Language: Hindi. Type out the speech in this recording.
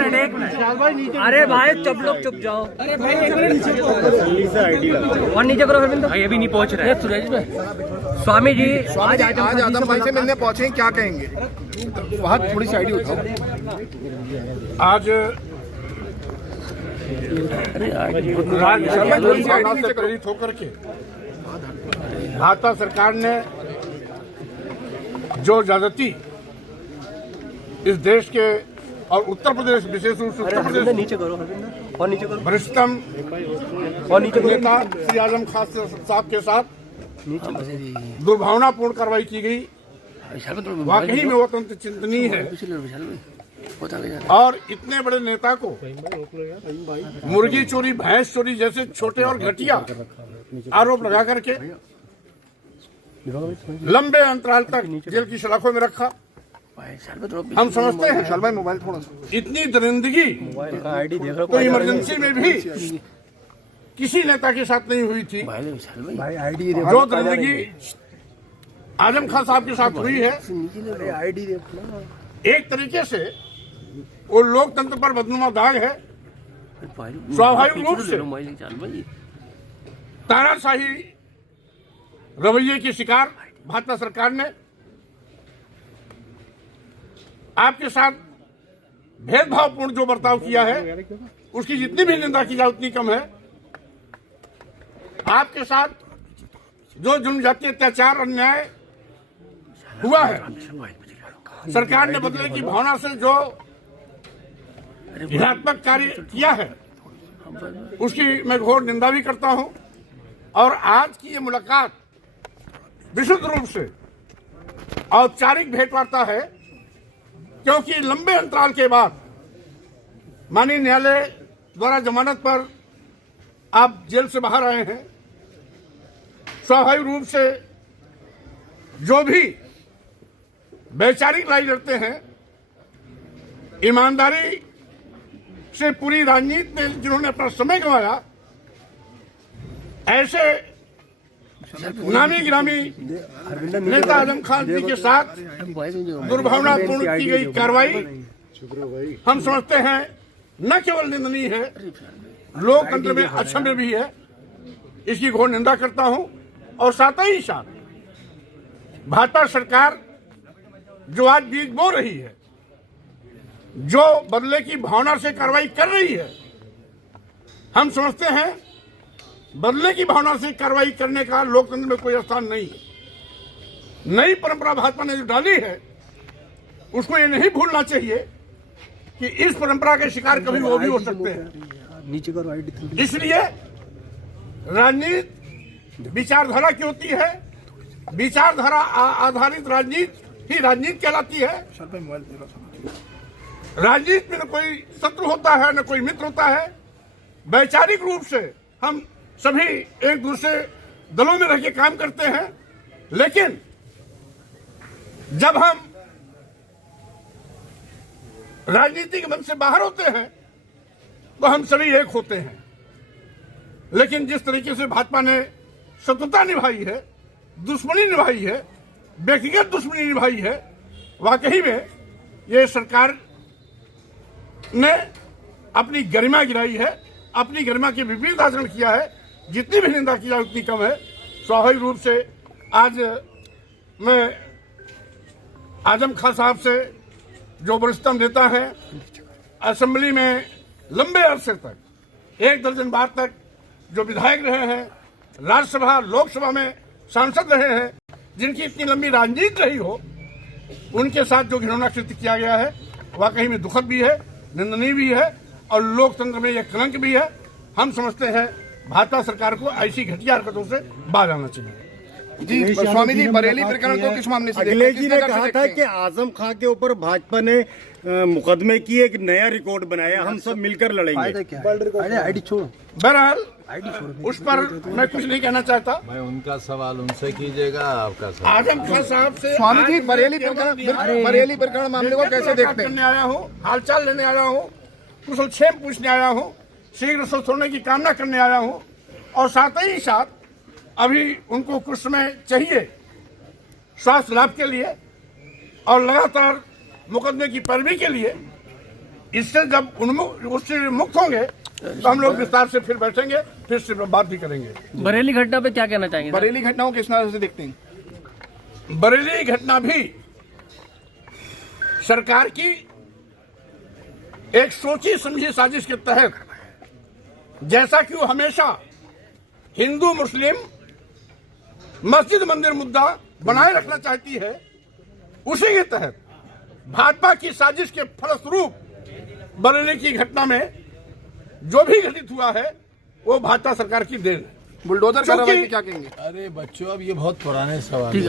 मिनट। अरे भाई चुप लोग चुप जाओ। अरे भाई और नीचे करो भाई, अभी नहीं पहुंच रहे सुरेश भाई। स्वामी जी आज आजम भाई से मिलने पहुंचे, क्या कहेंगे? वहाँ थोड़ी सी आईडी उठाओ। आज राज्यसभा से प्रेरित होकर के भाजपा सरकार ने जो ज्यादती इस देश के और उत्तर प्रदेश, विशेष रूप से उत्तर प्रदेश नीचे करो और नीचे करो वरिष्ठतम और नीचे नेता श्री आजम खान साहब के साथ दुर्भावनापूर्ण कार्रवाई की गई, वाकई में वो अत्यंत चिंतनीय है। और इतने बड़े नेता को मुर्गी चोरी, भैंस चोरी जैसे छोटे और घटिया आरोप लगा करके लंबे अंतराल तक जेल की सलाखों में रखा। हम समझते हैं भाई मोबाइल थोड़ा इतनी दरिंदगी तो इमरजेंसी में भी किसी नेता के साथ नहीं हुई थी। जो दरिंदगी आजम खान साहब के साथ हुई है, एक तरीके से वो लोकतंत्र पर बदनुमा दाग है। स्वाभाविक रूप से तानाशाही रवैये की शिकार भाजपा सरकार ने आपके साथ भेदभावपूर्ण जो बर्ताव किया है, उसकी जितनी भी निंदा की जाए उतनी कम है। आपके साथ जो जनजातीय अत्याचार, अन्याय हुआ है, सरकार ने बदले की भावना से जो हिंसात्मक कार्य किया है, उसकी मैं घोर निंदा भी करता हूं। और आज की ये मुलाकात विशुद्ध रूप से औपचारिक भेंटवार्ता है, क्योंकि लंबे अंतराल के बाद माननीय न्यायालय द्वारा जमानत पर आप जेल से बाहर आए हैं। स्वाभाविक रूप से जो भी वैचारिक लड़ाई लड़ते हैं, ईमानदारी से पूरी राजनीति में जिन्होंने अपना समय गंवाया, ऐसे नामी गिरामी नेता आजम खान जी के साथ दुर्भावनापूर्ण की गई कार्रवाई हम समझते हैं न केवल निंदनीय है, लोकतंत्र में अक्षम्य भी है। इसकी घोर निंदा करता हूं। और साथ ही साथ भाजपा सरकार जो आज बीज बो रही है, जो बदले की भावना से कार्रवाई कर रही है, हम समझते हैं बदले की भावना से कार्रवाई करने का लोकतंत्र में कोई स्थान नहीं है। नई परंपरा भाजपा ने जो डाली है, उसको ये नहीं भूलना चाहिए कि इस परंपरा के शिकार कभी वो भी हो सकते हैं। इसलिए राजनीति विचारधारा की होती है, विचारधारा आधारित राजनीति ही राजनीति कहलाती है। राजनीति में न कोई शत्रु होता है, न कोई मित्र होता है। वैचारिक रूप से हम सभी एक दूसरे दलों में रह के काम करते हैं, लेकिन जब हम राजनीति के मन से बाहर होते हैं तो हम सभी एक होते हैं। लेकिन जिस तरीके से भाजपा ने शत्रुता निभाई है, दुश्मनी निभाई है, व्यक्तिगत दुश्मनी निभाई है, वाकई में ये सरकार ने अपनी गरिमा गिराई है, अपनी गरिमा के विपरीत आचरण किया है। जितनी भी निंदा की जाए उतनी कम है। स्वाभाविक रूप से आज मैं आजम खान साहब से, जो वरिष्ठतम नेता है, असेंबली में लंबे अरसे तक, 1 दर्जन बार तक जो विधायक रहे हैं, राज्यसभा लोकसभा में सांसद रहे हैं, जिनकी इतनी लंबी राजनीति रही हो, उनके साथ जो घिनौना कृत्य किया गया है, वाकई में दुखद भी है, निंदनीय भी है और लोकतंत्र में यह कलंक भी है। हम समझते हैं भाजपा सरकार को ऐसी घटिया हरकतों से बाहर आना चाहिए। जी स्वामी जी, बरेली प्रकरण को किस मामले से? अखिलेश जी ने कहा था कि आजम खान के ऊपर भाजपा ने मुकदमे की एक नया रिकॉर्ड बनाया, हम सब मिलकर लड़ेंगे। आईडी छोड़ो। बहरहाल उस पर मैं कुछ नहीं कहना चाहता। भाई उनका सवाल उनसे कीजिएगा, आपका सवाल आजम खान साहब से। स्वामी जी, बरेली प्रकरण मामले को कैसे देखते हैं? करने आया हूँ, हालचाल लेने आया हूँ, कुशल क्षेम पूछने आया हूँ, शीघ्र स्वस्थ होने की कामना करने आया हूँ। और साथ ही साथ अभी उनको कुछ समय चाहिए स्वास्थ्य लाभ के लिए, और लगातार मुकदमे की पैरवी के लिए। इससे जब उससे मुक्त होंगे तो हम लोग विस्तार से फिर बैठेंगे, फिर से बात भी करेंगे। बरेली घटना पे क्या कहना चाहेंगे? बरेली घटनाओं किस तरह से देखते हैं? बरेली घटना भी सरकार की एक सोची समझी साजिश के तहत, जैसा कि वो हमेशा हिंदू मुस्लिम मस्जिद मंदिर मुद्दा बनाए रखना चाहती है, उसी के तहत भाजपा की साजिश के फलस्वरूप बरेली की घटना में जो भी घटित हुआ है वो भाजपा सरकार की देन है। बुलडोजर कार्रवाई पे क्या कहेंगे? अरे बच्चों, अब ये बहुत पुराने सवाल है।